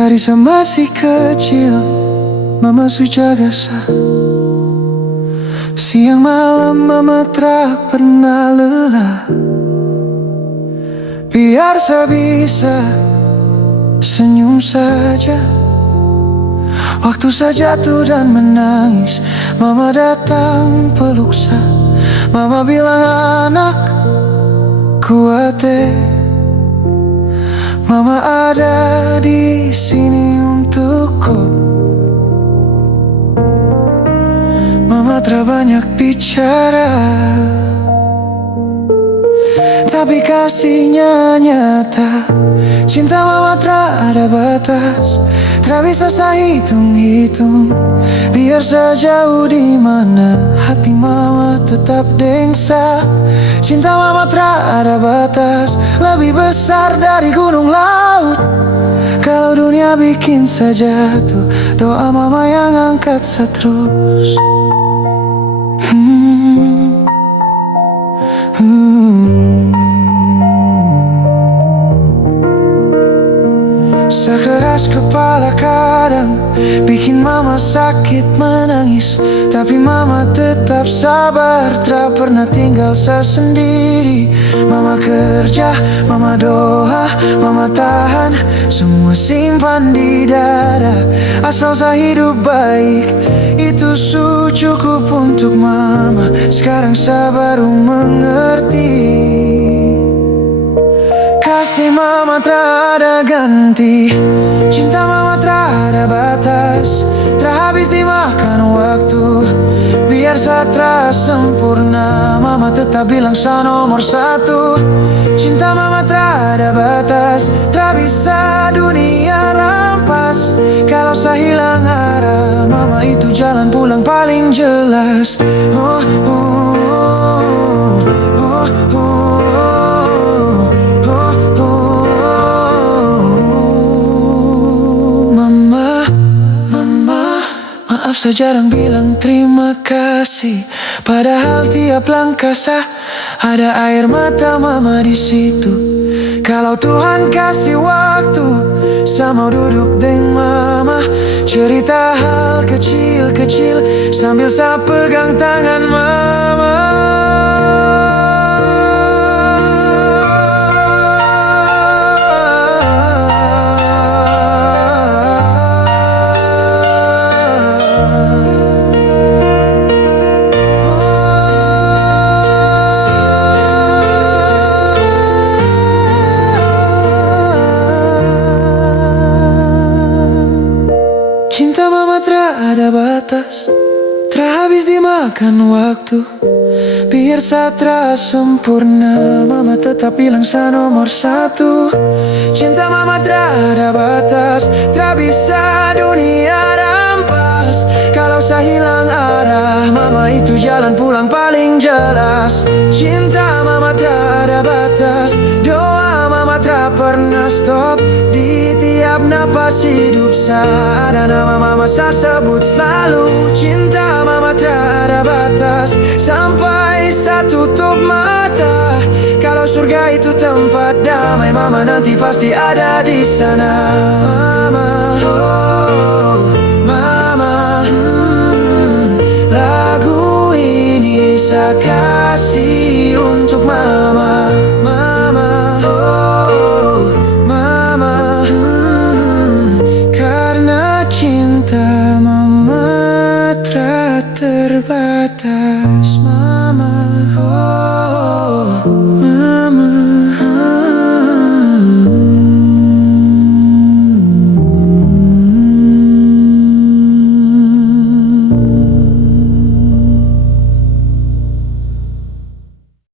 Dari masih kecil, mama su jaga sa. Siang malam mama tak pernah lelah, biar saya bisa senyum saja. Waktu saya jatuh dan menangis, mama datang peluk sa. Mama bilang, anak kuat mama ada di sini untukku. Mama terbanyak bicara, tapi kasihnya nyata. Cinta mama tak ada batas, tak bisa saya hitung-hitung. Biar sejauh di mana hati mama tetap dengsa. Cinta mama tak ada batas, lebih besar dari gunung laut. Kalau dunia bikin saya jatuh, doa mama yang angkat saya terus. Sekeras kepala kadang bikin mama sakit menangis, tapi mama tetap sabar, tak pernah tinggal saya sendiri. Mama kerja, mama doa, mama tahan, semua simpan di dada. Asal saya hidup baik, itu cukup untuk mama. Sekarang saya baru mengerti, kasih mama tak ada ganti. Cinta mama tak ada batas, tak habis dimakan waktu. Biar saya terasa sempurna, mama tetap bilang saya nomor satu. Cinta mama tak ada batas, tak bisa dunia rampas. Kalau saya hilang arah, mama itu jalan pulang paling jelas. Oh, oh, oh, oh, oh. Maaf saya jarang bilang terima kasih, padahal tiap langkah saya ada air mata mama di situ. Kalau Tuhan kasih waktu, saya mau duduk dengan mama, cerita hal kecil-kecil sambil saya pegang tangan mama. Cinta mama tak ada batas, tak habis dimakan waktu. Biar saya terasa sempurna, mama tetap bilang saya nomor satu. Cinta mama tak ada batas, tak bisa dunia rampas. Kalau saya hilang arah, mama itu jalan pulang paling jelas. Cinta mama tak ada batas, doa mama tak pernah stop. Di tiap napas hidup saya ada nama mama saya sebut selalu. Cinta mama tak ada batas, sampai saya tutup mata. Kalau surga itu tempat damai, mama nanti pasti ada di sana. Mama, oh, mama, lagu ini sekarang